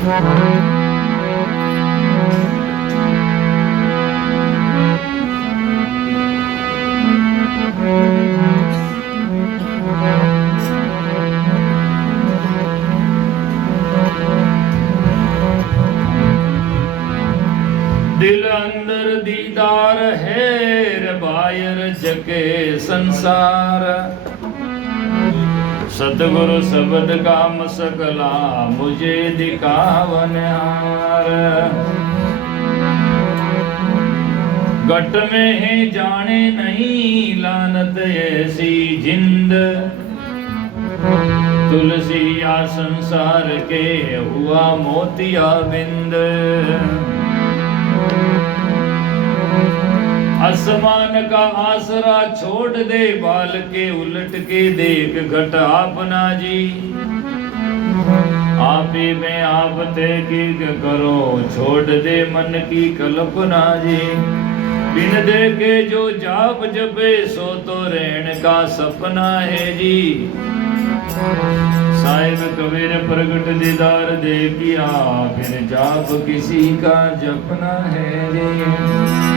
दिल अंदर दीदार है रे बायर जगे संसार। सतगुरु शब्द का मसकला मुझे दिखावन हार। गट में है जाने नहीं लानत ऐसी जिंद। तुलसी या संसार के हुआ मोतिया बिंद। आसमान का आसरा छोड़ दे बाल के उलट के देख घट अपना जी। आप ही में आप थे की करो छोड़ दे मन की कल्पना जी। बिन देखे जो जाप जपे सो तो रहने का सपना है जी। साहिब कबीर प्रगट दीदार दे किया फिर जाप किसी का जपना है जी।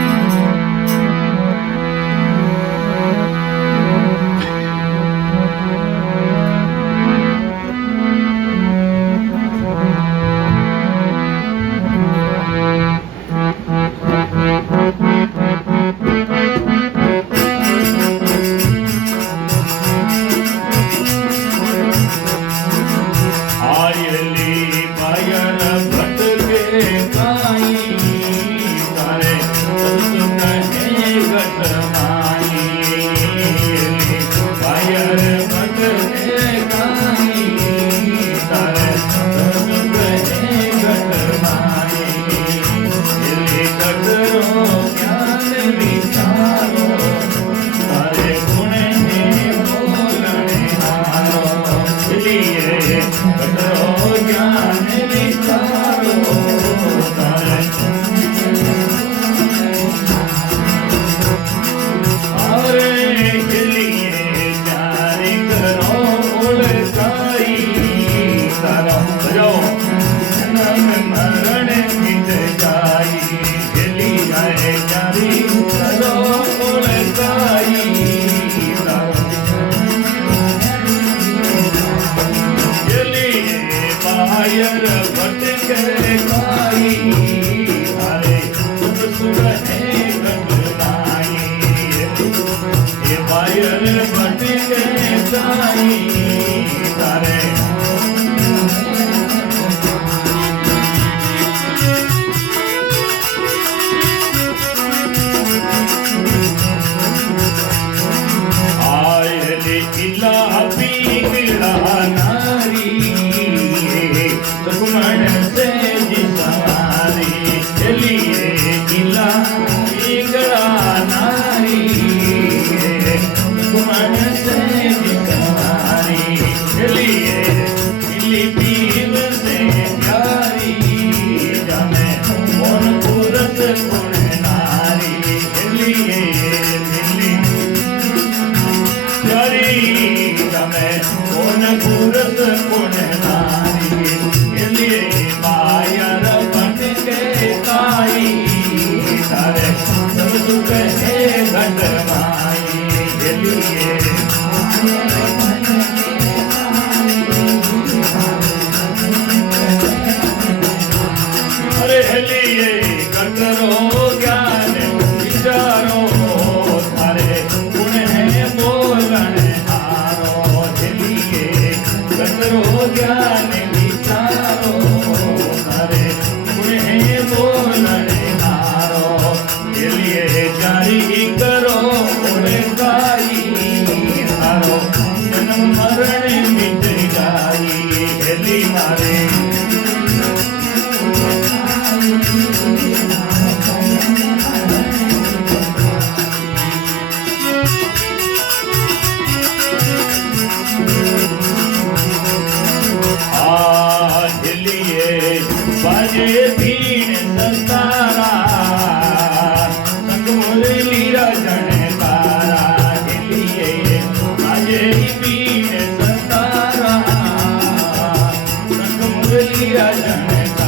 Rajan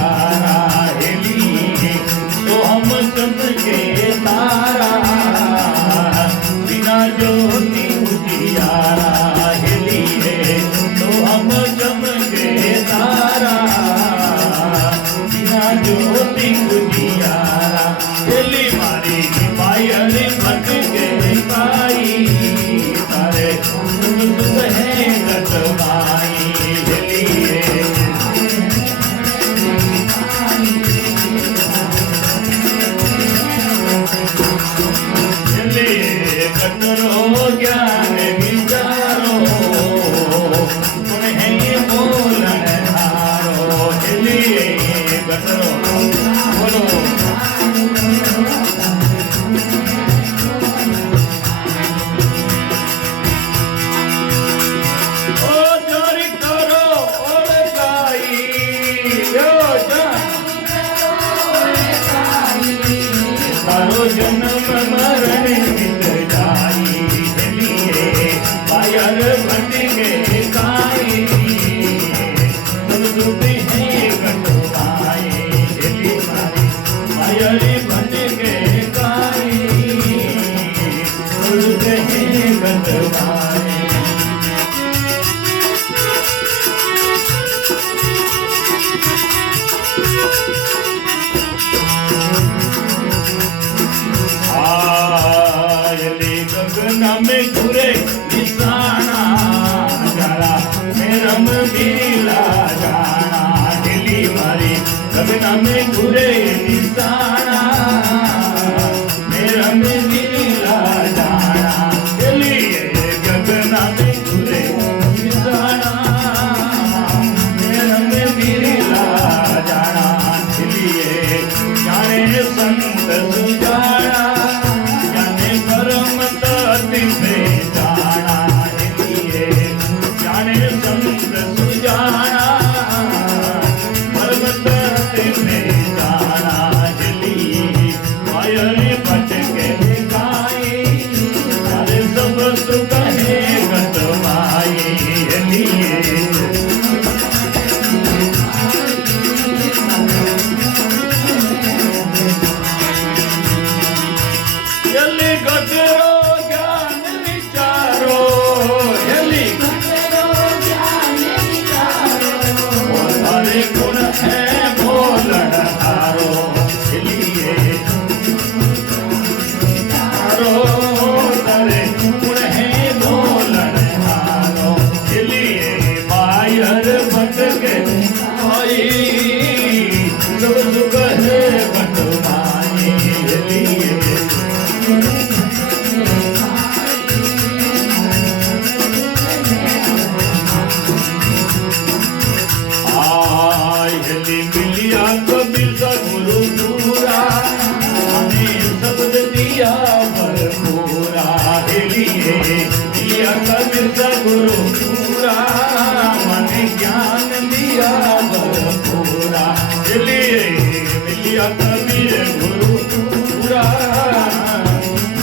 गटरो बोलो जन्म मरण मिट जाई लिए पायल बन के काई सब सुख है कटवाए दिली मारी पायल बन के काई सुख है कटवाए में घुरे निशाना जाना में रम गिला जाना दिली मारी गगना में घुरे निशाना में रम गिला जाना दिली गगना में घुरे निशाना में रम गिला जाना दिली जाने संत सुजाना में जाना लिए जाने संत सुजाना पर्वत में जाना लिए मायरी बच के गाई सारे सब सुख है गतवाई लिए जल्दी गजरो गुण है बोलन हारो लिए हारो तारे गुण है बोलन हारो लिए मायर बच के आई सब सुख है बटवाई लिए मिलिया कबीर सगुरु पूरा हमें शब्द दिया भरपूरा लिए मिलिया कबीर सगुरु पूरा हमें ज्ञान दिया भरपूरा लिए मिलिया कबीर गुरु पूरा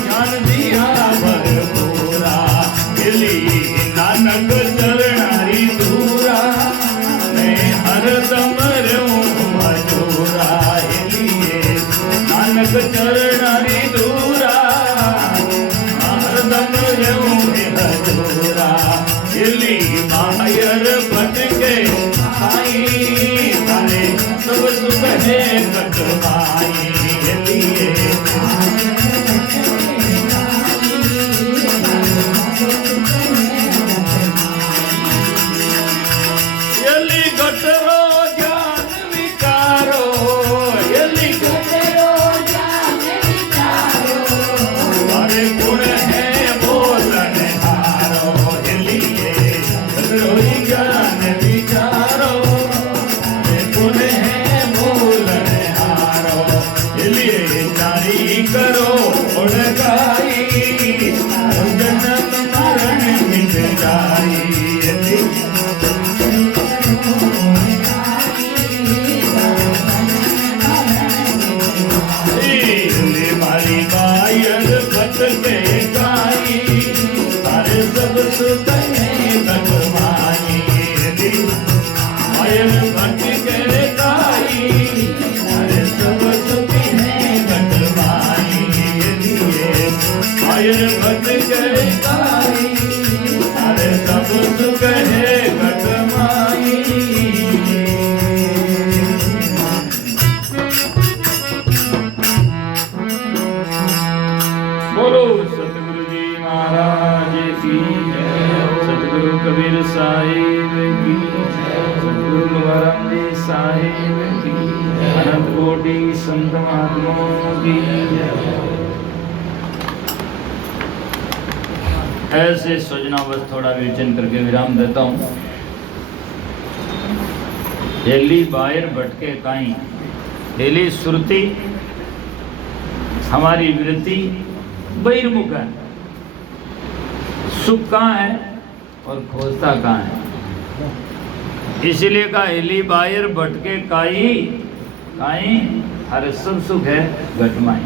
ज्ञान दिया भरपूरा लिए नानक चरणारी दूरा हरदम नानक चरणारी दूरा हरदम रहूं हजूरा दिली मायर बन के आई तारे सब सुख है कटवाई लिए गटरो ज्ञान विचारो यली गटरो ज्ञान विचारो हमारे गुण है बोलन हारो लिए गटरो ज्ञान विचारो हमारे गुण है बोलन हारो लिए जारी करो उड़गाई जन्म मरण मिट जाई के गाई सारे सब सुख है कटवाई मायर बन के गाई सारे सब सुख है कटवाई मायर बन के गाई सारे सब सुख है कटवाई बोलो सतगुरु जी महाराज की सतगुरु कबीर साहिब की सतगुरु गवाराम जी साहिब की अनंत कोटि संत महात्माओं की ऐसे सजनावत थोड़ा विचन करके विराम देता हूँ। दिल्ली बाहर भटके काई हेली श्रुति हमारी वृत्ति बहिर्मुख है। सुख कहाँ है और खोजता कहाँ है। इसलिए का हेली बाहर भटके काई काई, हर सब सुख है घटमाई।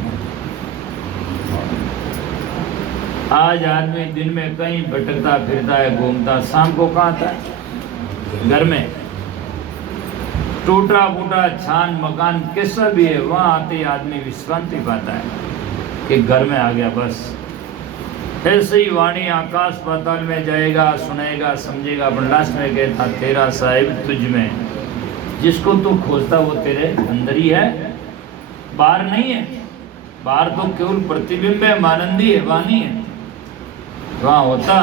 आज आदमी दिन में कहीं भटकता फिरता है, घूमता, शाम को कहाँ आता है? घर में। टूटा फूटा छान मकान कैसा भी है, वहां आते ही आदमी विश्रांति पाता है कि घर में आ गया बस। ऐसे ही वाणी आकाश पाताल में जाएगा, सुनेगा, समझेगा, अपन लास्ट में कहता तेरा साहिब तुझ में। जिसको तू खोजता वो तेरे अंदर ही है, बाहर नहीं है। बाहर तो केवल प्रतिबिंब है, मानंदी है, वाणी है। वहाँ होता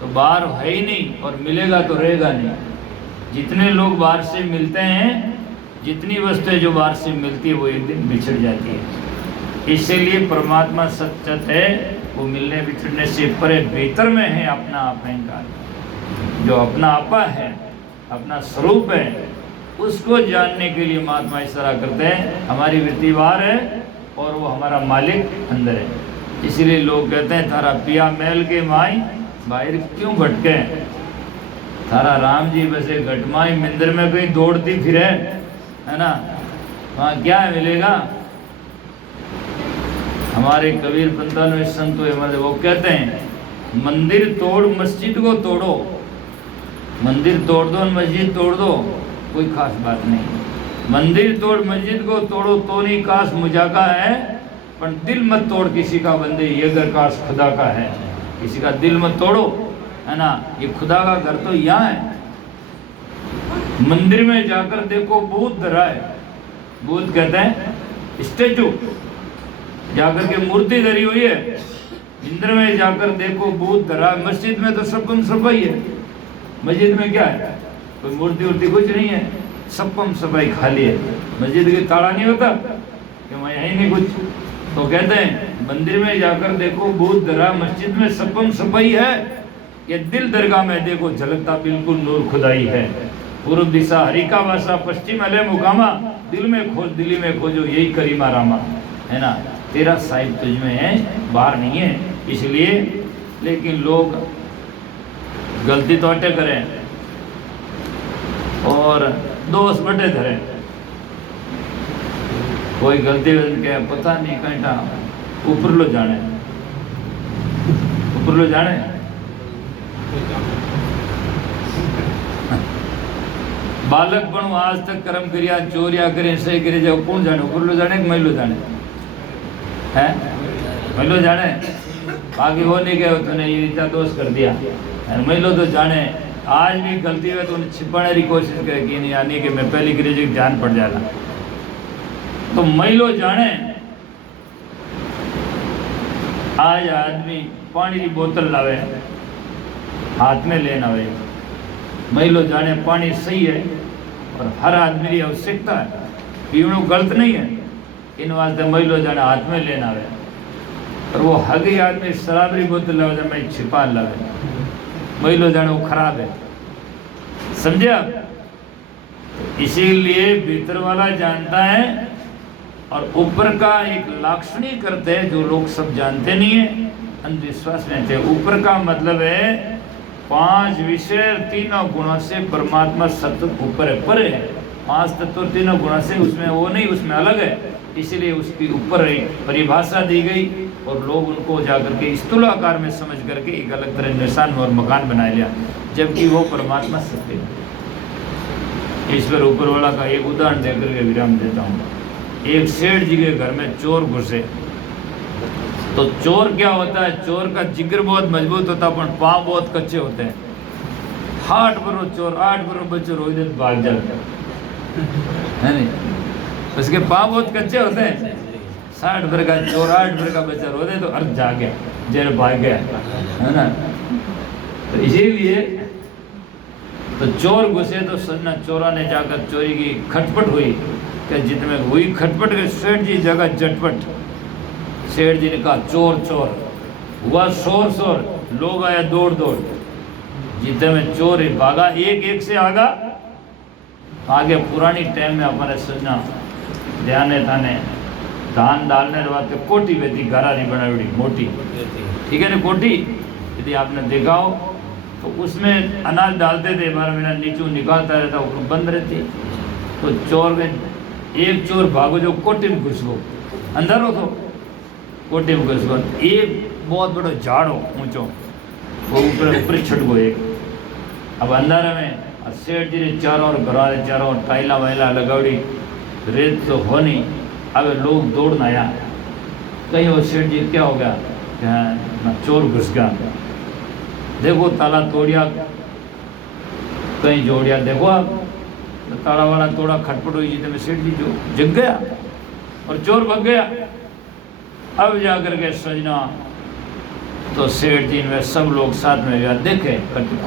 तो बाहर है ही नहीं और मिलेगा तो रहेगा नहीं। जितने लोग बाहर से मिलते हैं, जितनी वस्तुएं जो बाहर से मिलती है वो एक दिन बिछड़ जाती है। इसीलिए परमात्मा सच्चत है, वो मिलने बिछड़ने से परे भीतर में है अपना आप अहंकार। जो अपना आपा है, अपना स्वरूप है, उसको जानने के लिए महात्मा इस तरह करते हैं। हमारी वृत्ति बाहर है और वो हमारा मालिक अंदर है। इसीलिए लोग कहते हैं थारा पिया महल के माई बाहर क्यों भटके, थारा राम जी बसे घटमाई मंदिर में कहीं दौड़ती फिरे, है ना, वहाँ क्या मिलेगा। हमारे कबीर पंतानवे संत हुए, वो कहते हैं मंदिर तोड़ मस्जिद को तोड़ो, मंदिर तोड़ दो मस्जिद तोड़ दो, कोई खास बात नहीं। मंदिर तोड़ मस्जिद को तोड़ो तो नहीं काश मुझा का है, पर दिल मत तोड़ किसी का बंदे, ये घर काश खुदा का है। किसी का दिल मत तोड़ो, है ना, ये खुदा का घर तो यहाँ है। मंदिर में जाकर देखो भूत धरा है, भूत कहते हैं स्टेचू, जाकर के मूर्ति धरी हुई है। मंदिर में जाकर देखो भूत धरा। मस्जिद में तो सबकम सफाई है, मस्जिद में क्या है, कोई मूर्ति वूर्ति कुछ नहीं है, सबकम सफाई खाली है। मस्जिद के ताला नहीं होता कि वहाँ यही नहीं कुछ। तो कहते हैं मंदिर में जाकर देखो भूत धरा, मस्जिद में सबकम सफाई है। ये दिल दरगाह में देखो झलकता बिल्कुल नूर खुदाई है। पूर्व दिशा हरि का वासा, पश्चिम अले मुकामा, दिल में खोज दिल्ली में खोजो यही करीमा रामा, है ना। तेरा साहिब तुझ में है, बाहर नहीं है। इसलिए लेकिन लोग गलती तो अटे करें और दोस्त बटे धरे। कोई गलती के पता नहीं कहता ऊपर लो जाने, ऊपर लो जाने। बालक पण आज तक कर्म करिया, चोरिया करे, सही करे, जाओ कौन जाने, ऊपर लो जाने कि महिलो जाने है, महिलो जाने। बाकी वो नहीं कहे तूने ये इतना दोष कर दिया, महिलो तो जाने। आज भी गलती हुई तो उन्हें छिपाने की कोशिश करे कि नहीं आने के मैं पहली गिरे ध्यान पड़ जाएगा। तो महिलो जाने। आज आदमी पानी की बोतल लावे, हाथ में लेना वे, महिलो जाने पानी सही है और हर आदमी की आवश्यकता है, पीवनो गलत नहीं है। इन वास्ते महिलो जाने हाथ में लेना वे। और वो हगी आदमी शराबरी बोतल लावे तो मैं छिपा लावे, महिलो जाने वो खराब है, समझे आप। इसीलिए भीतर वाला जानता है और ऊपर का एक लाक्षणिक करते हैं जो लोग सब जानते नहीं है, अंधविश्वास में थे। ऊपर का मतलब है 5 विषय 3 गुणों से परमात्मा सतत ऊपर है, पर है 5 तत्व 3 गुणों से, उसमें वो नहीं, उसमें अलग है। इसीलिए उसकी ऊपर एक परिभाषा दी गई और लोग उनको जाकर के स्थूल आकार में समझ करके एक अलग तरह निशान और मकान बना लिया, जबकि वो परमात्मा सत्य है। ईश्वर ऊपर वाला का एक उदाहरण देकर के विराम देता हूँ। एक सेठ जी के घर में चोर घुसे। तो चोर क्या होता है, चोर का जिगर बहुत मजबूत होता है पर पाँव बहुत कच्चे होते हैं। 8 बरो चोर 8 बरो बच्चे रोज भाग जाते है नहीं, उसके पाँव बहुत कच्चे होते हैं। 60 भर का चोर 8 भर का बच्चा रो दे तो अर्थ जा गया, जेल भाग गया, है ना। तो इसीलिए तो चोर घुसे तो सन्ना चोरा ने जाकर चोरी की खटपट हुई, क्या जितने हुई खटपट के सेठ जी जगह झटपट। सेठ जी ने कहा चोर चोर, हुआ शोर शोर, लोग आया दौड़ दौड़, जितने में चोर ही भागा, एक एक से आगा आगे। पुरानी टाइम में हमारे सन्ना ध्यान है थाने धान डालने के बाद कोटी बेती गरारी बनावड़ी मोटी, ठीक है ना, कोटी यदि आपने देखा हो तो उसमें अनाज डालते थे, 12 महीना नीचू निकालता रहता, ऊपर बंद रहती। तो चोर में एक चोर भागो जो कोटी में घुस गो, अंदर हो तो कोटी में घुस गो, एक बहुत बड़ा झाड़ हो ऊंचो, वो ऊपर ऊपर छट गो एक। अब अंधारे में सेठ जी ने चारों और घरा चारों टाइला वाइला लगावड़ी, रेत तो हो नहीं। अब लोग दौड़ना आया, कहीं वो सेठ जी क्या हो गया, क्या चोर घुस गया, देखो ताला तोड़िया, कहीं जोड़िया, देखो आप ताला वाला तोड़ा, खटपट हुई जी, तो सेठ जी जो जग गया और चोर भाग गया। अब जाकर के सजना तो सेठ जी में सब लोग साथ में गया, देखे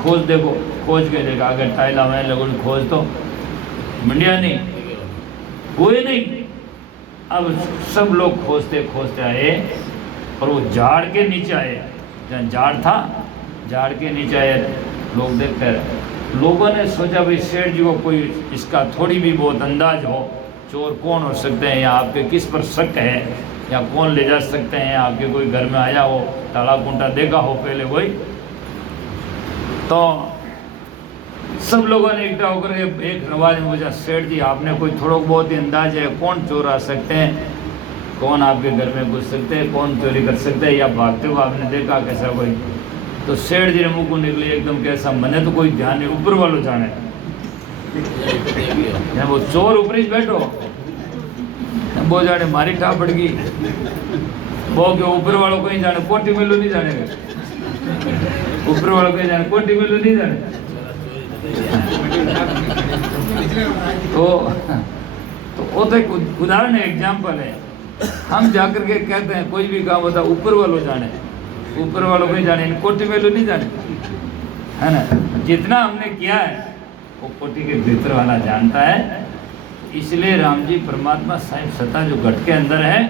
खोज, देखो खोज के देखा, अगर टाइला में लगोड़ी खोज तो मंडिया नहीं, कोई नहीं। अब सब लोग खोजते खोजते आए और वो झाड़ के नीचे आए, जहाँ झाड़ था झाड़ के नीचे आए, लोग देखते रहे। लोगों ने सोचा भाई सेठ जी को कोई इसका थोड़ी भी बहुत अंदाज हो, चोर कौन हो सकते हैं, या आपके किस पर शक है, या कौन ले जा सकते हैं, आपके कोई घर में आया हो, ताला कुंटा देखा हो पहले कोई। तो सब लोगों ने इकट्ठा होकर एक आवाज में पूछा, सेठ जी आपने कोई थोड़ा बहुत ही अंदाज है कौन चोर आ सकते हैं, कौन आपके घर में घुस सकते हैं, कौन चोरी कर सकते हैं, या भागते हुए आपने देखा कैसा कोई। तो सेठ जी ने मुंह को निकले एकदम, कैसा, मैंने तो कोई ध्यान नहीं, ऊपर वालों जाने, वो चोर ऊपर ही बैठो, वो जाने मारी ठा पड़ गई, वो के ऊपर वालों को ही जाने, कोटी मिलो नहीं जाने, ऊपर वालों को ही जाने, कोटी मिलो नहीं जाने। तो वो तो एक उदाहरण है, एग्जाम्पल है। हम जाकर के कहते हैं कोई भी काम होता ऊपर वालों जाने, ऊपर वालों को ही जाने, कोटी मिलो नहीं जाने, है ना। जितना हमने किया है वो कोटी के भीतर वाला जानता है। इसलिए राम जी परमात्मा साहिब सत्ता जो घट के अंदर है,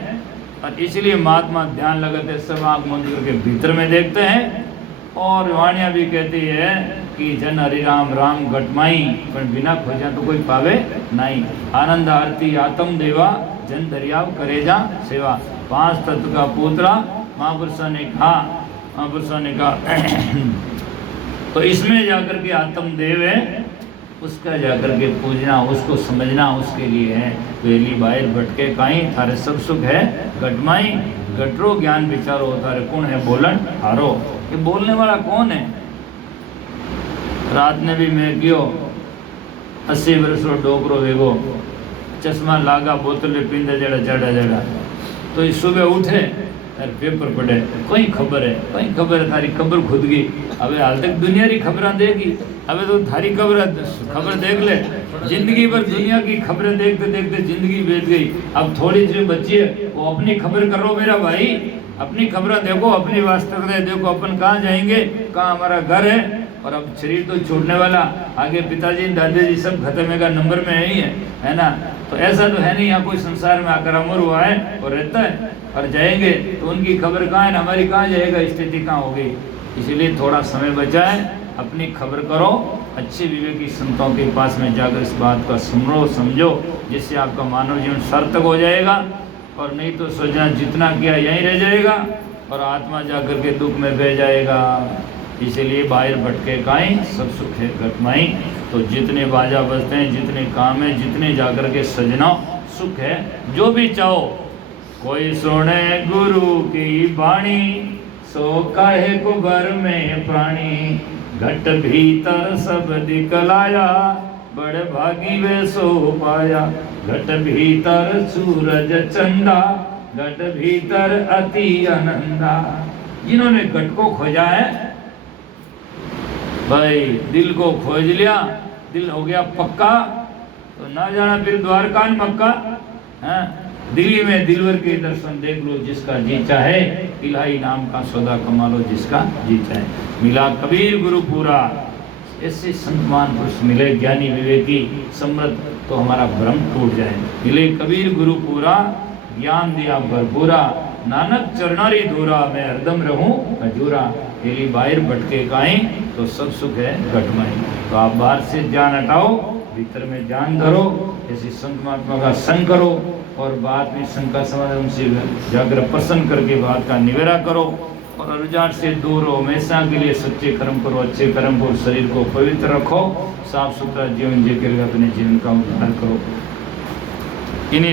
और इसलिए महात्मा ध्यान लगाते सब आँख बंद करके भीतर में देखते हैं। और वाणिया भी कहती है कि जन हरि राम राम घटमाई, पर बिना खोजा तो कोई पावे नहीं। आनंद आरती आत्म देवा, जन दरियाव करे जा सेवा। 5 तत्व का पुत्रा महापुरुषों ने कहा, महापुरुषों ने कहा तो इसमें जाकर के आत्म देव है, उसका जाकर के पूजना, उसको समझना उसके लिए है। पहली बाहर भटके काई, थारे सब सुख है घटमाई, घटरो ज्ञान विचारो, थारे कौन है बोलन हारो। ये बोलने वाला कौन है। रात ने भी मैं गयो 80 वर्षो डोकरो वेगो, चश्मा लागा, बोतल पींदे जड़ा जड़ा जड़ा, तो ये सुबह उठे और पेपर पढ़े, कोई खबर है थारी खबर खुद की। अब हाल तक दुनिया की खबर देगी, अब तो थारी खबर देख ले। जिंदगी भर दुनिया की खबरें देखते देखते जिंदगी बीत गई। अब थोड़ी सी बची है, वो अपनी खबर करो मेरा भाई, अपनी खबरें देखो, अपनी वास्तविकता देखो, अपन कहाँ जाएंगे, कहाँ हमारा घर है। और अब शरीर तो छूटने वाला, आगे पिताजी दादाजी सब खत्म का नंबर में ही है ना। तो ऐसा तो है नहीं यहाँ कोई संसार में आकर अमर हुआ है और रहता है, और जाएंगे तो उनकी खबर कहाँ है, हमारी कहाँ जाएगा, स्थिति कहाँ होगी। इसीलिए थोड़ा समय बचा है, अपनी खबर करो, अच्छे विवेकी संतों के पास में जाकर इस बात का सुनो समझो, जिससे आपका मानव जीवन सार्थक हो जाएगा। और नहीं तो सोचना जितना किया यहीं रह जाएगा और आत्मा जाकर के दुख में बह जाएगा। इसीलिए बाहर भटके काई, सब सुख है घटमाई। तो जितने बाजा बजते हैं, जितने काम है, जितने जाकर के सजना सुख है, जो भी चाहो। कोई सुने गुरु की वाणी, सो काहे को भर में प्राणी। घट भीतर सब दिखलाया, बड़े भागी वे सो पाया। घट भीतर सूरज चंदा, घट भीतर अति आनंदा। जिन्होंने घट को खोजा है भाई, दिल को खोज लिया, दिल हो गया पक्का, तो ना जाना फिर द्वारका मक्का। दिल्ली में दिलवर के दर्शन देख लो जिसका जी चाहे, इलाही नाम का सौदा कमा लो जिसका जी चाहे। मिला कबीर गुरु पूरा, ऐसे संतमान पुरुष मिले ज्ञानी विवेकी समृद्ध, तो हमारा भ्रम टूट जाए। मिले कबीर गुरु पूरा, ज्ञान दिया भरपूरा। नानक चरणारी धूरा, मैं हरदम रहूं हजूरा। यदि बाहर भटके काई, तो सब सुख है घटमाई। तो आप बाहर से ध्यान हटाओ, भीतर में ध्यान धरो, ऐसी संत महात्मा का संग करो और बाद में शंका समाधान उनसे जाकर प्रसन्न करके बात का निवेड़ा करो और अरुझान से दूर हो। हमेशा के लिए सच्चे कर्म करो, अच्छे कर्म करो, शरीर को पवित्र रखो, साफ सुथरा जीवन जी करके अपने जीवन का उद्धार करो। इन्हीं